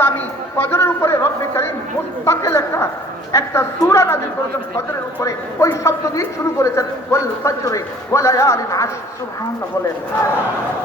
দামি ফজরের উপরে রব্বে কারীম মুস্তাকিল একটা সূরা নাযিল করেছেন ফজরের উপরে। ওই শব্দ দিয়ে শুরু করেছেন ওয়াল ফজরি ওয়া লায়ালিন আশর। সুবহানাল্লাহ বলেন।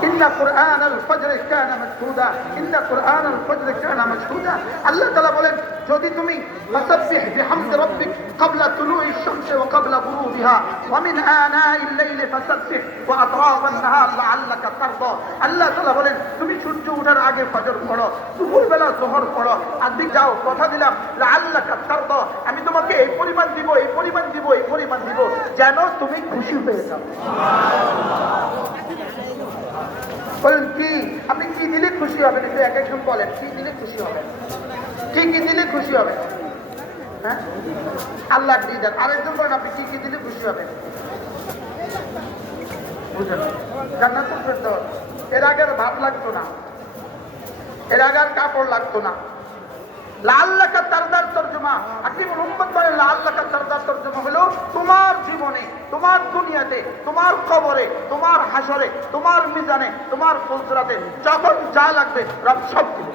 ইন্না কুরআনাল ফজরি কানা মাশহুদা, ইন্না কুরআনাল ফজরি কানা মাশহুদা। আল্লাহ তাআলা বলেন, যদি তুমি ফাসাব্বিহ বিহামদি রাব্বিক ক্বাবলা তুলুই শামসি ওয়া ক্বাবলা গুরুবিহা ওয়া মিন আনাইল লাইলি ফাসাব্বিহ ওয়া আতরাফান নাহার লাআল্লাকা তারদা। আল্লাহ তাআলা বলেন, তুমি সূর্য ওঠার আগে ফজর পড়ো, দুপুর বেলা যোহর পড়ো, আর দিক যাও, কথা দিলাম লাআল্লাকা তারদা, আমি তোমাকে এই পরিমাণ দিব, এই পরিমাণ দিব, এই পরিমাণ দিব, যেন তুমি খুশি হয়ে যাও। বলেন কি আপনি কি দিলে খুশি হবেন? একটু এক একজন বলেন, কি দিলে খুশি হবেন? কি কি দিলে খুশি হবেন? হ্যাঁ, আল্লাহ দিয়ে দেন। আরেকজন বলেন, আপনি কি কি দিলে খুশি হবেন? বুঝলেন? জান্নাতুল ফেরদৌস। এর আগে আর ভাত লাগতো না, এর আগে আর কাপড় লাগতো না। লাআল্লাকা তারদার তরজমা, হাকিমুল উম্মত বলেন, লাআল্লাকা তারদার তরজমা হলো তোমার জীবনে, তোমার দুনিয়াতে, তোমার কবরে, তোমার হাসরে, তোমার মিজানে, তোমার ফুলসরাতে যখন যা লাগবে রব সব দিবে।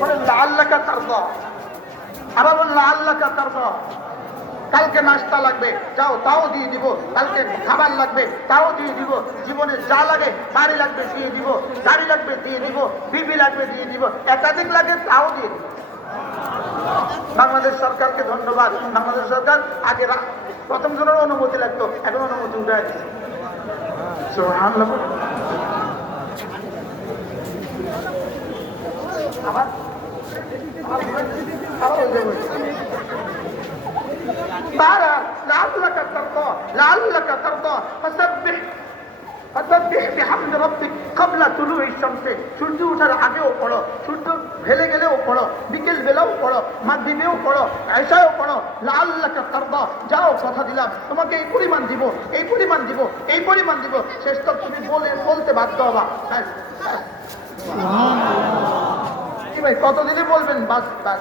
বলেন লাআল্লাকা তারদা। আবার বলেন লাআল্লাকা তারদা। কালকে নাস্তা লাগবে, যাও তাও দিয়ে দিব। কালকে খাবার লাগবে, তাও দিয়ে দিব। জীবনে যা লাগে, বাড়ি লাগবে দিয়ে দিব, গাড়ি লাগবে দিয়ে দিব, বিবি লাগবে দিয়ে দিব, একাধিক লাগে তাও দিয়ে দিব। বাংলাদেশ সরকারকে ধন্যবাদ। বাংলাদেশ সরকার আগে প্রথম জনের অনুমতি লাগতো, এখন অনুমতি উঠায় দিচ্ছে। সুবহানাল্লাহ। আবার লাআল্লাকা তারদা, লাআল্লাকা তারদা ফাসাব্বিহ বিহামদি রাব্বিক ক্বাবলা তুলুই শামসি। সূর্য ওঠার আগেও পড়ো, সূর্য ঢেলে গেলেও পড়ো, বিকেল বেলাও পড়ো, মাগরিবেও পড়ো, ইশাও পড়ো। লাআল্লাকা তারদা, যাও কথা দিলাম তোমাকে এই পরিমাণ দিব, এই পরিমাণ দিব, এই পরিমাণ দিব। শেষ তো তুমি বলতে বাধ্য হবা। কি ভাই, কত দিনে বলবেন? বাস বাস।